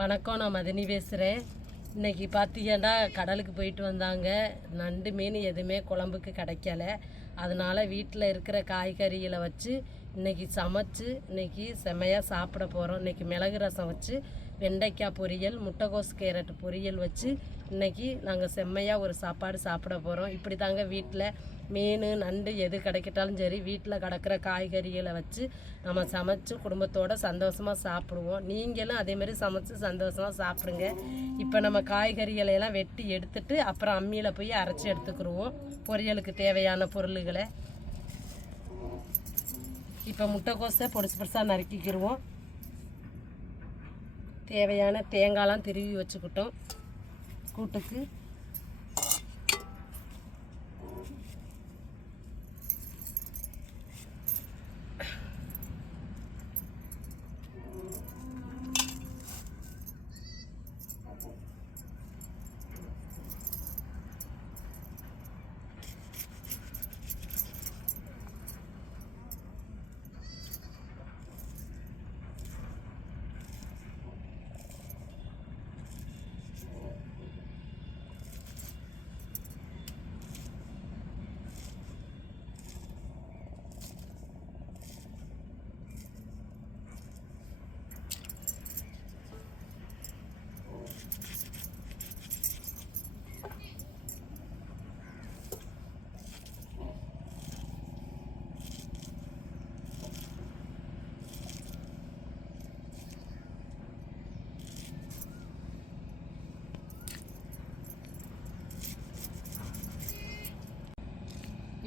வணக்கம், நான் மதினி பேசுகிறேன். இன்றைக்கி பார்த்தீங்கன்னா கடலுக்கு போயிட்டு வந்தாங்க. நண்டு மீன் எதுவுமே குழம்புக்கு கிடைக்கல. அதனால் வீட்டில் இருக்கிற காய்கறிகளை வச்சு இன்றைக்கி சமைச்சு இன்றைக்கி செம்மையாக சாப்பிட போகிறோம். இன்றைக்கி மிளகு ரசம் வச்சு வெண்டைக்காய் பொரியல், முட்டைகோஸ் கேரட் பொரியல் வச்சு இன்றைக்கி நாங்கள் செம்மையாக ஒரு சாப்பாடு சாப்பிட போகிறோம். இப்படி தாங்க வீட்டில் மீன் நண்டு எது கிடைக்கட்டாலும் சரி வீட்டில் கிடக்கிற காய்கறிகளை வச்சு நம்ம சமைச்சு குடும்பத்தோடு சந்தோஷமாக சாப்பிடுவோம். நீங்களும் அதேமாதிரி சமைச்சு சந்தோஷமாக சாப்பிடுங்க. இப்போ நம்ம காய்கறிகளையெல்லாம் வெட்டி எடுத்துட்டு அப்புறம் அம்மியில் போய் அரைச்சி எடுத்துக்கிடுவோம் பொரியலுக்கு தேவையான பொருள்களை. இப்போ முட்டைக்கோஸை பொடிசு பொடிசாக நறுக்கிக்கிடுவோம். தேவையான தேங்காய்லாம் திருவி வச்சுக்கிட்டோம் கூட்டுக்கு.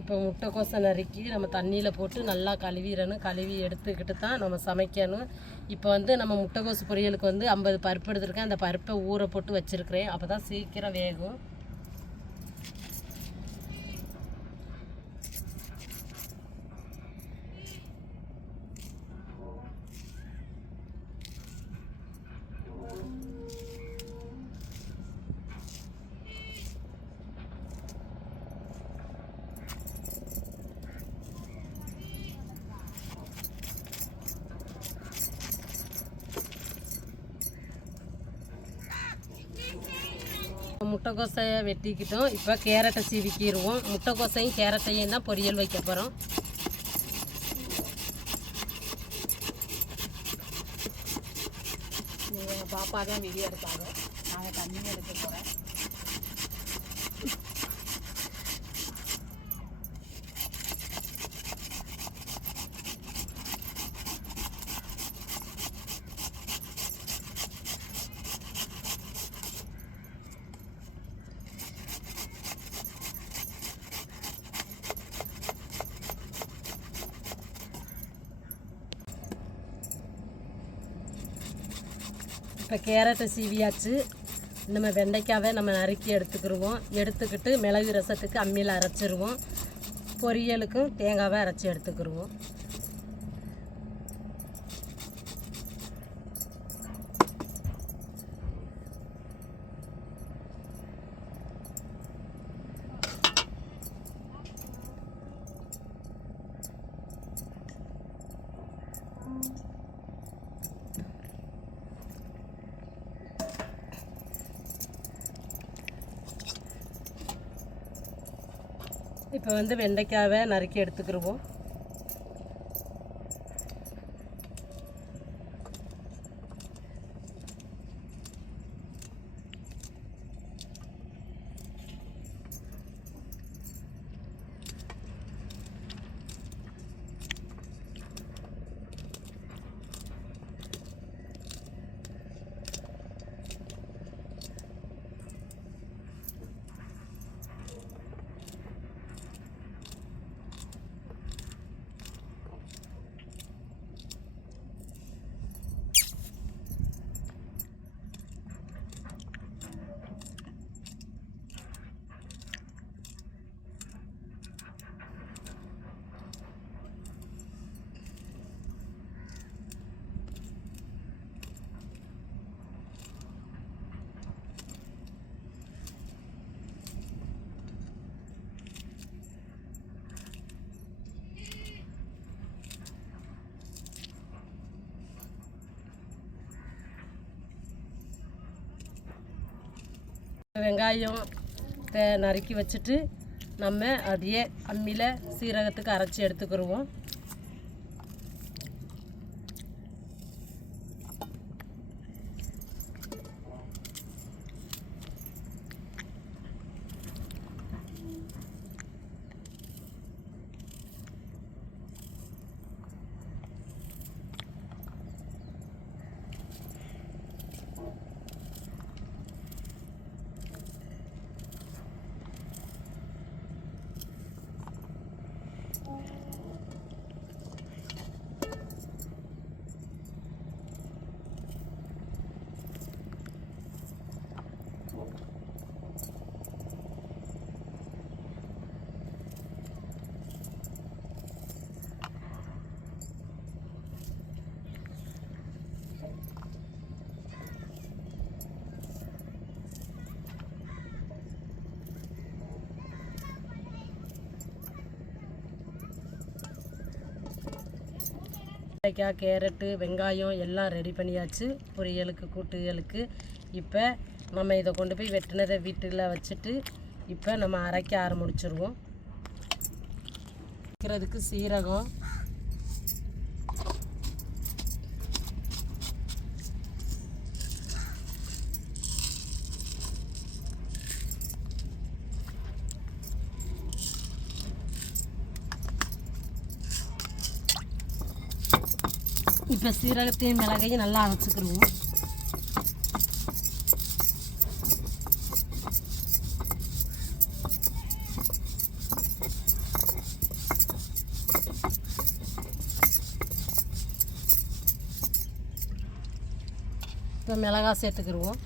இப்போ முட்டைக்கோஸை நறுக்கி நம்ம தண்ணியில் போட்டு நல்லா கழுவிடணும். கழுவி எடுத்துக்கிட்டு தான் நம்ம சமைக்கணும். இப்போ நம்ம முட்டைக்கோஸ் பொரியலுக்கு 50 பருப்பு எடுத்துருக்கேன். அந்த பருப்பை ஊற போட்டு வச்சுருக்கிறேன். அப்போ தான் சீக்கிரம் வேகும். முட்டைக்கோசையை வெட்டிக்கிட்டோம். இப்போ கேரட்டை சீவிக்கிடுவோம். முட்டைக்கோசையும் கேரட்டையும் தான் பொரியல் வைக்க போகிறோம். பாப்பா தான் வீடியோ எடுப்பாங்க, நாங்கள் தண்ணி எடுக்க போகிறேன். இப்போ கேரட்டை சீவியாச்சு. நம்ம வெண்டைக்காவை நம்ம நறுக்கி எடுத்துக்கிடுவோம். எடுத்துக்கிட்டு மிளகு ரசத்துக்கு அம்மியில் அரைச்சிருவோம். பொரியலுக்கும் தேங்காவை அரைச்சி எடுத்துக்கிடுவோம். இப்போ வெண்டைக்காவை நறுக்கி எடுத்துக்கிடுவோம். வெங்காயம் நறுக்கி வச்சுட்டு நம்ம அப்படியே அம்மியில் சீரகத்துக்கு அரைச்சி எடுத்துக்கிடுவோம். வெண்டைக்காய், கேரட்டு, வெங்காயம் எல்லாம் ரெடி பண்ணியாச்சு பொரியலுக்கு, கூட்டுகளுக்கு. இப்போ நம்ம இதை கொண்டு போய் வெட்டினதை வீட்டில் வச்சுட்டு இப்போ நம்ம அரைக்க ஆரம்பிச்சிருவோம். வைக்கிறதுக்கு சீரகம், இப்போ சீரகத்தையும் மிளகையும் நல்லா அரைச்சிக்கிடுவோம். இப்போ மிளகாய் சேர்த்துக்கிடுவோம்.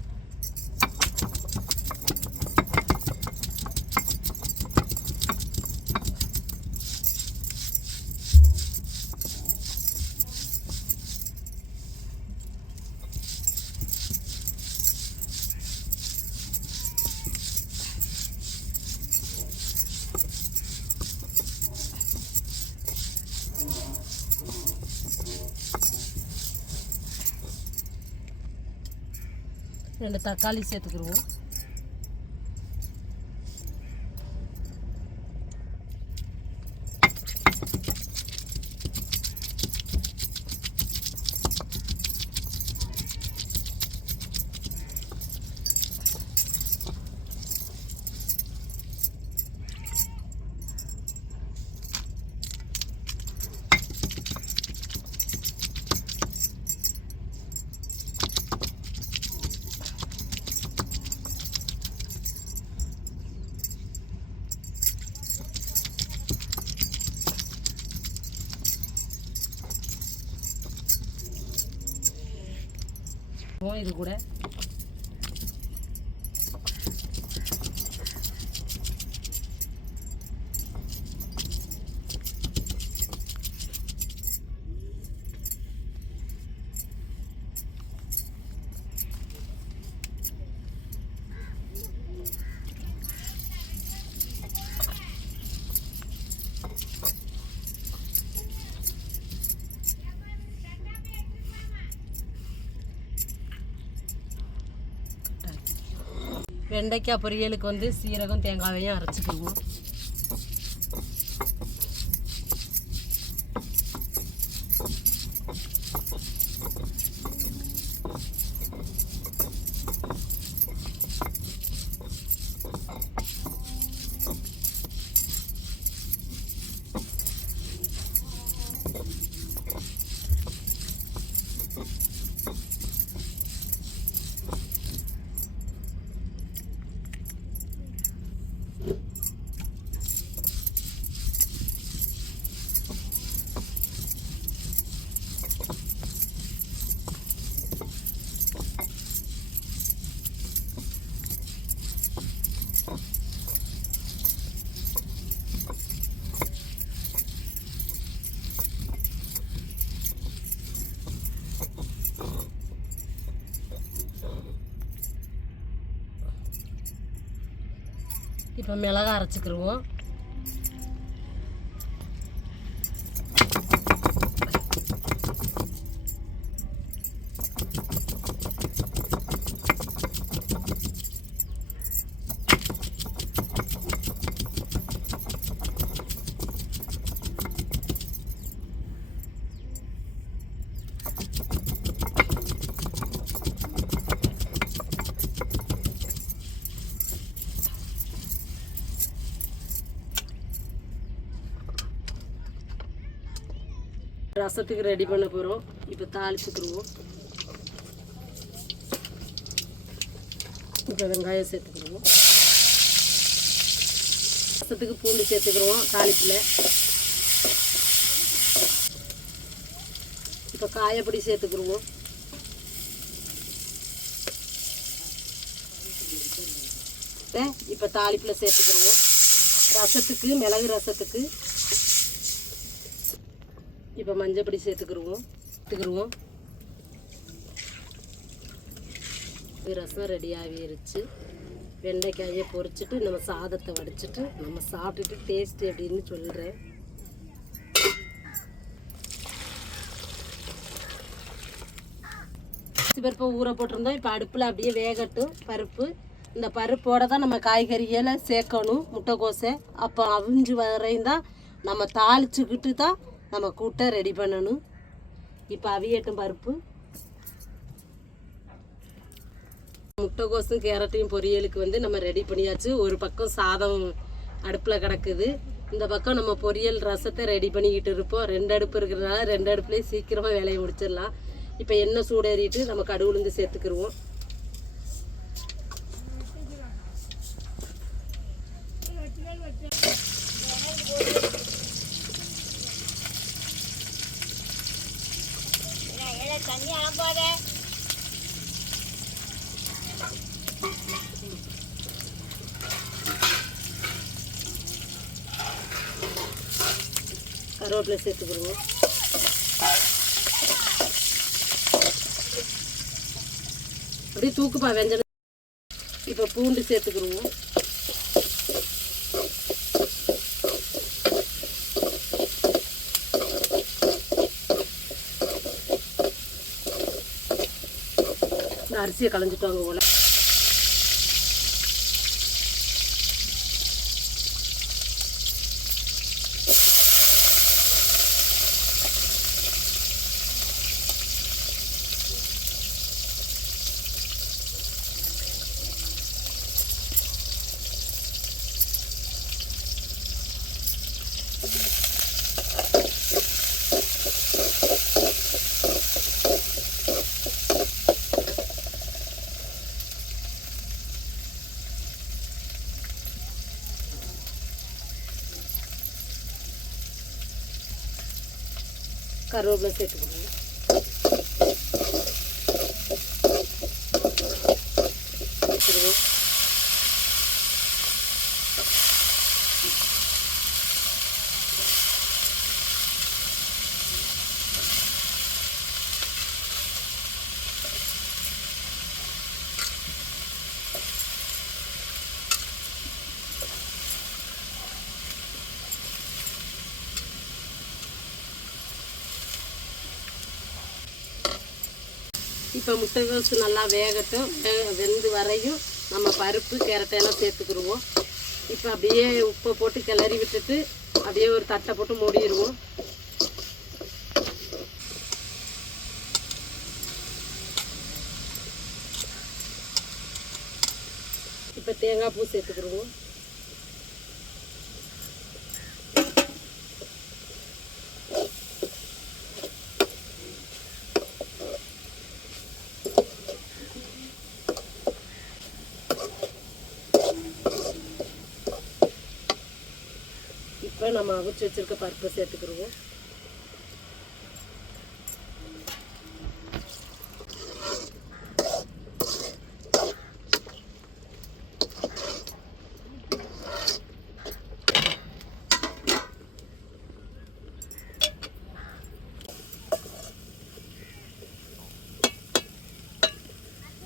ரெண்டு தக்காளி சேர்த்துக்கிடுவோம். இது கூட வெண்டைக்காய் பொரியலுக்கு வந்து சீரகம், தேங்காயையும் அரைச்சிக்கிடுவோம். இப்போ மிளகாய் அரைச்சிக்கிடுவோம். ரசத்துக்கு ரெடி பண்ண போகிறோம். இப்போ தாளிச்சுக்கிடுவோம். இப்போ வெங்காயம் சேர்த்துக்கிடுவோம். ரசத்துக்கு பூண்டு சேர்த்துக்கிடுவோம் தாளிப்பில். இப்போ காயப்பொடி சேர்த்துக்கிடுவோம். இப்போ தாளிப்பில் சேர்த்துக்கிடுவோம். ரசத்துக்கு மிளகு ரசத்துக்கு இப்போ மஞ்சப்பொடி சேர்த்துக்கிடுவோம். ரசம் ரெடி ஆகிருச்சு. வெண்டைக்காயை பொரிச்சிட்டு நம்ம சாதத்தை வடிச்சிட்டு நம்ம சாப்பிட்டுட்டு டேஸ்ட் எப்படின்னு சொல்கிறேன். பருப்பை ஊற போட்டிருந்தோம். இப்போ அடுப்பில் அப்படியே வேகட்டும் பருப்பு. இந்த பருப்போடு தான் நம்ம காய்கறிகளை சேர்க்கணும், முட்டைக்கோசை. அப்போ அவிஞ்சு வரையும் தான் நம்ம தாளிச்சுக்கிட்டு தான் நம்ம கூட்டை ரெடி பண்ணணும். இப்போ அவியட்டும் பருப்பு. முட்டைக்கோசும் கேரட்டையும் பொரியலுக்கு வந்து நம்ம ரெடி பண்ணியாச்சு. ஒரு பக்கம் சாதம் அடுப்பில் கிடக்குது, இந்த பக்கம் நம்ம பொரியல் ரசத்தை ரெடி பண்ணிக்கிட்டு இருப்போம். 2 அடுப்பு இருக்கிறதுனால 2 அடுப்புலேயும் சீக்கிரமாக வேலையை முடிச்சிடலாம். இப்போ எண்ணெய் சூடேறிட்டு நம்ம கடுகு உளுந்து சேர்த்துக்கிடுவோம். கருவேப்பிலை சேர்த்துக்கிடுவோம். அப்படியே தூக்குப்பா வெஞ்சனம். இப்போ பூண்டு சேர்த்துக்கிடுவோம். இந்த அரிசியை களைஞ்சிட்டாங்க போல. கருவேப்பிலை சேர்த்துக்கணும். இப்போ முட்டைகோசு நல்லா வேகட்டும். வெந்து வரையும் நம்ம பருப்பு கேரட்டையெல்லாம் சேர்த்துக்கிடுவோம். இப்போ அப்படியே உப்பை போட்டு கிளறி விட்டுட்டு அப்படியே ஒரு தட்டை போட்டு மூடிடுவோம். இப்போ தேங்காய் பூ சேர்த்துக்கிடுவோம். இப்போ நம்ம அவிச்சு வச்சிருக்க பருப்பை சேர்த்துக்கிடுவோம்.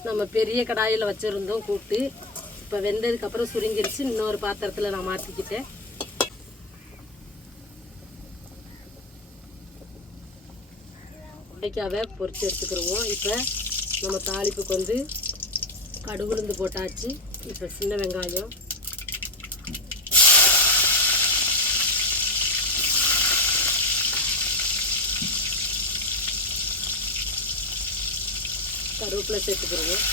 நம்ம பெரிய கடாயில் வச்சுருந்தோம் கூட்டு. இப்போ வெந்ததுக்கப்புறம் சுருங்கிருச்சு. இன்னொரு பாத்திரத்தில் நான் மாற்றிக்கிட்டேன். உடைக்காவை பொரிச்சு எடுத்துக்கிடுவோம். இப்போ நம்ம தாளிப்புக்கு வந்து கடுகு உளுந்து போட்டாச்சு. இப்போ சின்ன வெங்காயம், கருவேப்பிலை சேர்த்துக்கிடுவோம்.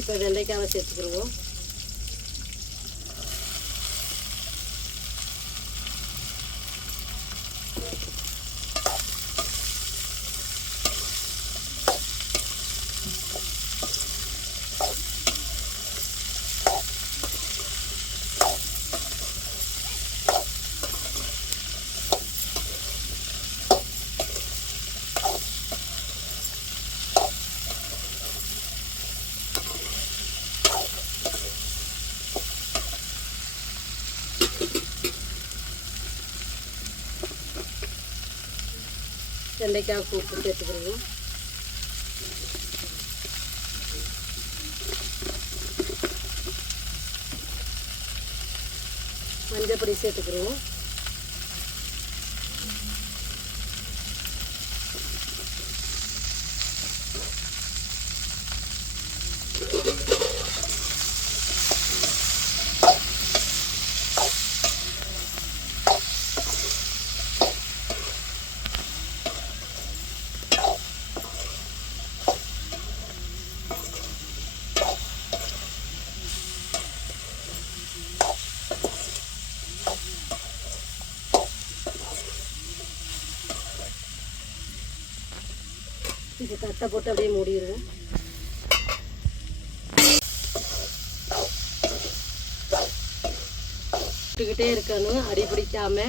இப்போ வெண்டைக்காவை சேர்த்துக்கிடுவோம். வெண்டைக்காய் உப்பு சேர்த்துக்கிறோம். மஞ்சள் பொடி சேர்த்துக்கிறோம். இது தட்டை போட்டு அப்படியே மூடிடுவோம். விட்டுக்கிட்டே இருக்கணும், அடி பிடிக்காம.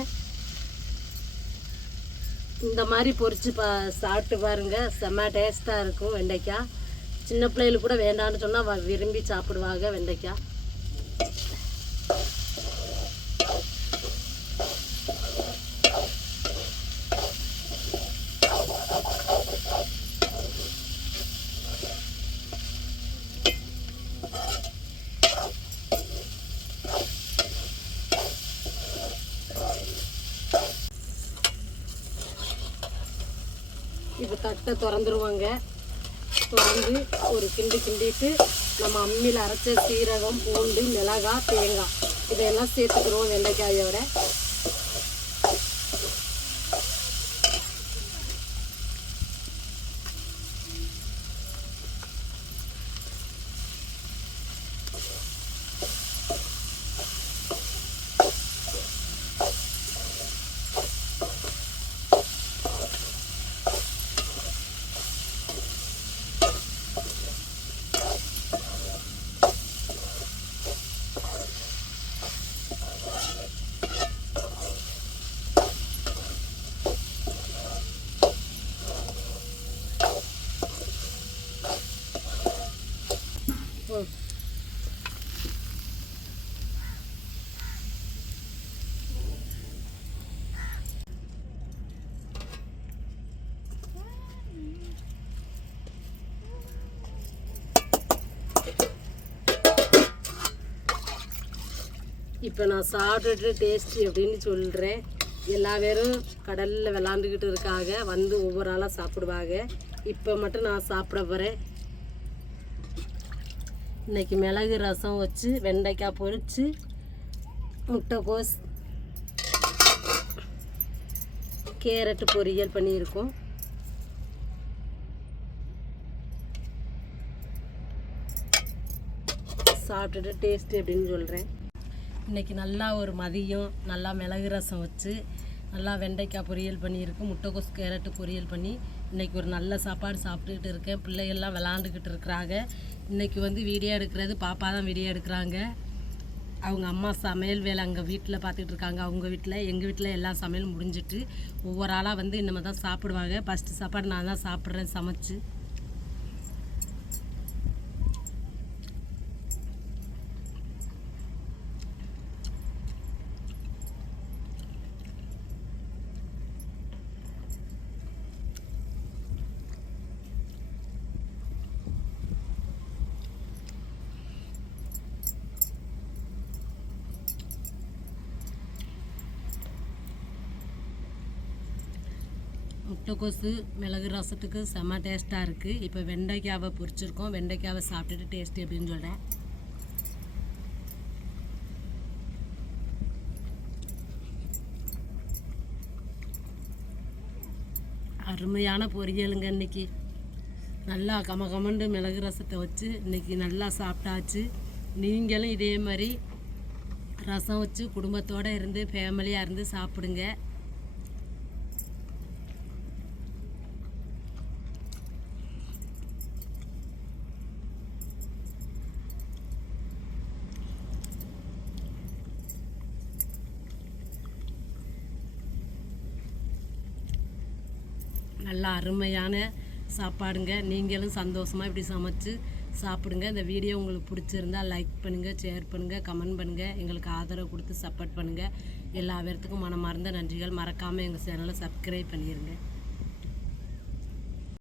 இந்த மாதிரி பொரிச்சு சாப்பிட்டு பாருங்க, செம்ம டேஸ்ட்டாக இருக்கும் வெண்டைக்காய். சின்ன பிள்ளைகளுக்கு கூட வேண்டான்னு சொன்னால் விரும்பி சாப்பிடுவாங்க வெண்டைக்காய். இப்போ தட்டை திறந்துருவாங்க. திறந்து ஒரு கிண்டிட்டு நம்ம அம்மியில் அரைச்ச சீரகம், பூண்டு, மிளகாய், தேங்காய் இதெல்லாம் சேர்த்துக்கிறோம் வெண்டைக்காயோட. இப்போ நான் சாப்பிட்டுட்டு டேஸ்ட் எப்படின்னு சொல்கிறேன். எல்லா பேரும் கடலில் விளாண்டுக்கிட்டு இருக்காங்க, வந்து ஒவ்வொரு ஆளாக சாப்பிடுவாங்க. இப்போ மட்டும் நான் சாப்பிட போகிறேன். இன்றைக்கி மிளகு ரசம் வச்சு வெண்டைக்காய் பொரித்து முட்டைக்கோஸ் கேரட்டு பொரியல் பண்ணியிருக்கோம். சாப்பிட்டுட்டு டேஸ்ட் எப்படின்னு சொல்கிறேன். இன்றைக்கி நல்லா ஒரு மதியம் நல்லா மிளகு ரசம் வச்சு நல்லா வெண்டைக்காய் பொரியல் பண்ணியிருக்கு, முட்டைக்கோஸ் கேரட்டு பொரியல் பண்ணி இன்றைக்கி ஒரு நல்ல சாப்பாடு சாப்பிட்டுக்கிட்டு இருக்கேன். பிள்ளைகள்லாம் விளாண்டுக்கிட்டு இருக்கிறாங்க. இன்றைக்கி வந்து வீடியோ எடுக்கிறது பாப்பா தான் வீடியோ எடுக்கிறாங்க. அவங்க அம்மா சமையல் வேலை அங்கே வீட்டில் பார்த்துட்டு இருக்காங்க. அவங்க வீட்டில், எங்கள் வீட்டில் எல்லா சமையல் முடிஞ்சிட்டு ஒவ்வொரு ஆளாக வந்து இனிமேல் தான் சாப்பிடுவாங்க. ஃபஸ்ட்டு சாப்பாடு நான் தான் சாப்பிட்றேன் சமைச்சு. முட்டைக்கோசு மிளகு ரசத்துக்கு செம்ம டேஸ்ட்டாக இருக்குது. இப்போ வெண்டைக்காவை பொரிச்சிருக்கோம். வெண்டைக்காவை சாப்பிட்டுட்டு டேஸ்ட்டு எப்படின்னு சொல்கிறேன். அருமையான பொரியலுங்க. இன்றைக்கி நல்லா கமகமண்டு மிளகு ரசத்தை வச்சு இன்றைக்கி நல்லா சாப்பிட்டாச்சு. நீங்களும் இதே மாதிரி ரசம் வச்சு குடும்பத்தோடு இருந்து ஃபேமிலியாக இருந்து சாப்பிடுங்க. நல்லா அருமையான சாப்பாடுங்க. நீங்களும் சந்தோஷமாக இப்படி சமைச்சு சாப்பிடுங்க. இந்த வீடியோ உங்களுக்கு பிடிச்சிருந்தா லைக் பண்ணுங்கள், ஷேர் பண்ணுங்கள், கமெண்ட் பண்ணுங்கள். எங்களுக்கு ஆதரவு கொடுத்து சப்போர்ட் பண்ணுங்கள். எல்லா பேர்த்துக்கும் மனமார்ந்த நன்றிகள். மறக்காமல் எங்கள் சேனலை சப்ஸ்கிரைப் பண்ணிடுங்க.